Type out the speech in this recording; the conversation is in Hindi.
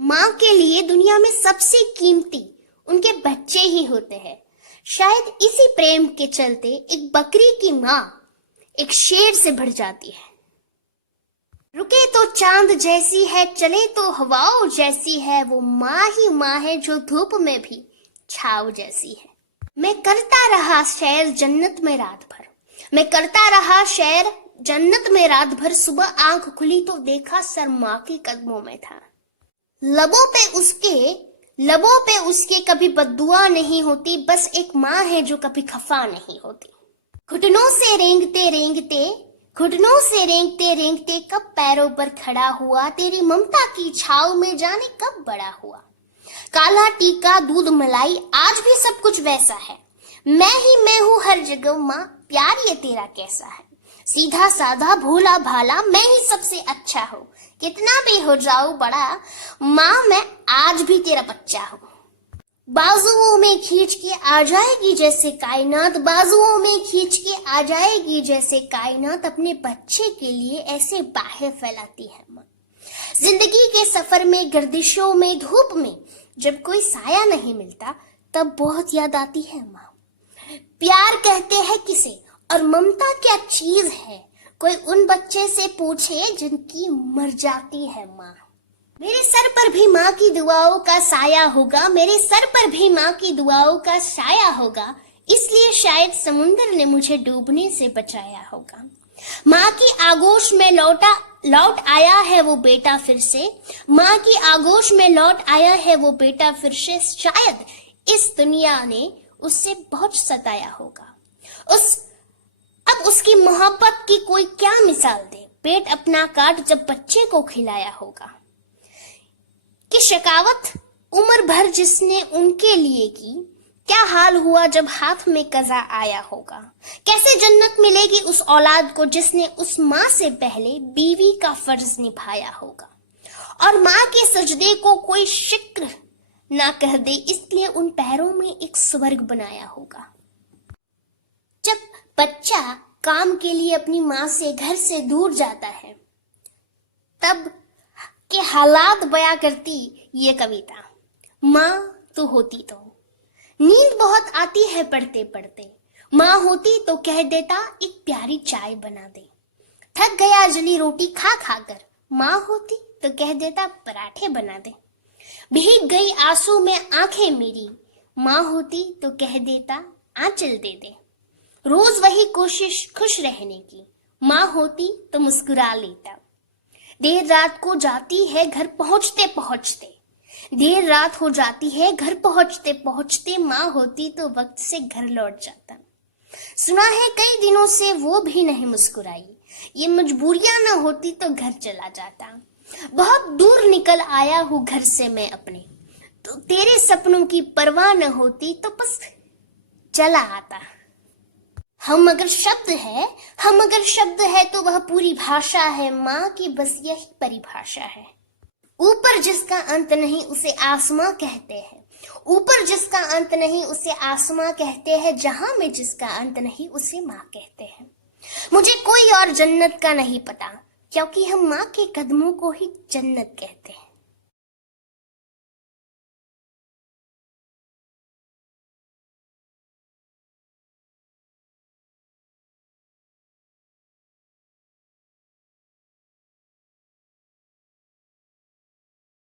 माँ के लिए दुनिया में सबसे कीमती उनके बच्चे ही होते हैं। शायद इसी प्रेम के चलते एक बकरी की माँ एक शेर से बढ़ जाती है। रुके तो चांद जैसी है, चले तो हवाओं जैसी है, वो माँ ही माँ है जो धूप में भी छाव जैसी है। मैं करता रहा सैर जन्नत में रात भर, मैं करता रहा सैर जन्नत में रात भर। सुबह आंख खुली तो देखा सर माँ के कदमों में था। लबों पे उसके कभी बद्दुआ नहीं होती, बस एक माँ है जो कभी खफा नहीं होती। घुटनों से रेंगते रेंगते कब पैरों पर खड़ा हुआ, तेरी ममता की छाव में जाने कब बड़ा हुआ। काला टीका दूध मलाई आज भी सब कुछ वैसा है, मैं हूँ हर जगह माँ, प्यार ये तेरा कैसा है। सीधा साधा भोला भाला मैं ही सबसे अच्छा हूँ, कितना भी हो जाऊं बड़ा माँ मैं आज भी तेरा बच्चा हूँ। बाजुओं में खींच के आ जाएगी जैसे कायनात, बाजुओं में खींच के आ जाएगी जैसे कायनात। अपने बच्चे के लिए ऐसे बाहें फैलाती है माँ। जिंदगी के सफर में, गर्दिशों में, धूप में जब कोई साया नहीं मिलता तब बहुत याद आती है माँ। प्यार कहते हैं किसे और ममता क्या चीज है, कोई उन बच्चे से पूछे जिनकी मर जाती है माँ। मेरे सर पर भी माँ की दुआओं का साया होगा, मेरे सर पर भी माँ की दुआओं का साया होगा, इसलिए शायद समुंदर ने मुझे डूबने से बचाया होगा। माँ की आगोश में लौट आया है वो बेटा फिर से, माँ की आगोश में लौट आया है वो बेटा फिर से। शायद इस दुनिया ने उससे बहुत सताया होगा। अब उसकी मोहब्बत की कोई क्या मिसाल दे, पेट अपना काट जब बच्चे को खिलाया होगा। कि शकावत उम्र भर जिसने उनके लिए की, क्या हाल हुआ जब हाथ में कज़ा आया होगा। कैसे जन्नत मिलेगी उस औलाद को जिसने उस माँ से पहले बीवी का फर्ज निभाया होगा। और माँ के सजदे को कोई शिक्र ना कह दे, इसलिए उन पैरों में एक स्वर्ग बनाया होगा। जब बच्चा काम के लिए अपनी माँ से घर से दूर जाता है तब के हालात बयां करती ये कविता। माँ तो होती तो नींद बहुत आती है पढ़ते पढ़ते, माँ होती तो कह देता एक प्यारी चाय बना दे। थक गया जली रोटी खा खाकर, माँ होती तो कह देता पराठे बना दे। भीग गई आंसू में आंखें मेरी, माँ होती तो कह देता आंचल दे दे। रोज वही कोशिश खुश रहने की, माँ होती तो मुस्कुरा लेता। देर रात को जाती है घर पहुंचते पहुंचते, देर रात हो जाती है घर पहुंचते पहुंचते, माँ होती तो वक्त से घर लौट जाता। सुना है कई दिनों से वो भी नहीं मुस्कुराई, ये मजबूरियां ना होती तो घर चला जाता। बहुत दूर निकल आया हूँ घर से मैं अपने, तो तेरे सपनों की परवाह न होती तो बस चला आता। हम अगर शब्द है तो वह पूरी भाषा है, माँ की बस यही परिभाषा है। ऊपर जिसका अंत नहीं उसे आसमां कहते हैं, ऊपर जिसका अंत नहीं उसे आसमां कहते हैं, जहां में जिसका अंत नहीं उसे माँ कहते हैं। मुझे कोई और जन्नत का नहीं पता, क्योंकि हम माँ के कदमों को ही जन्नत कहते हैं।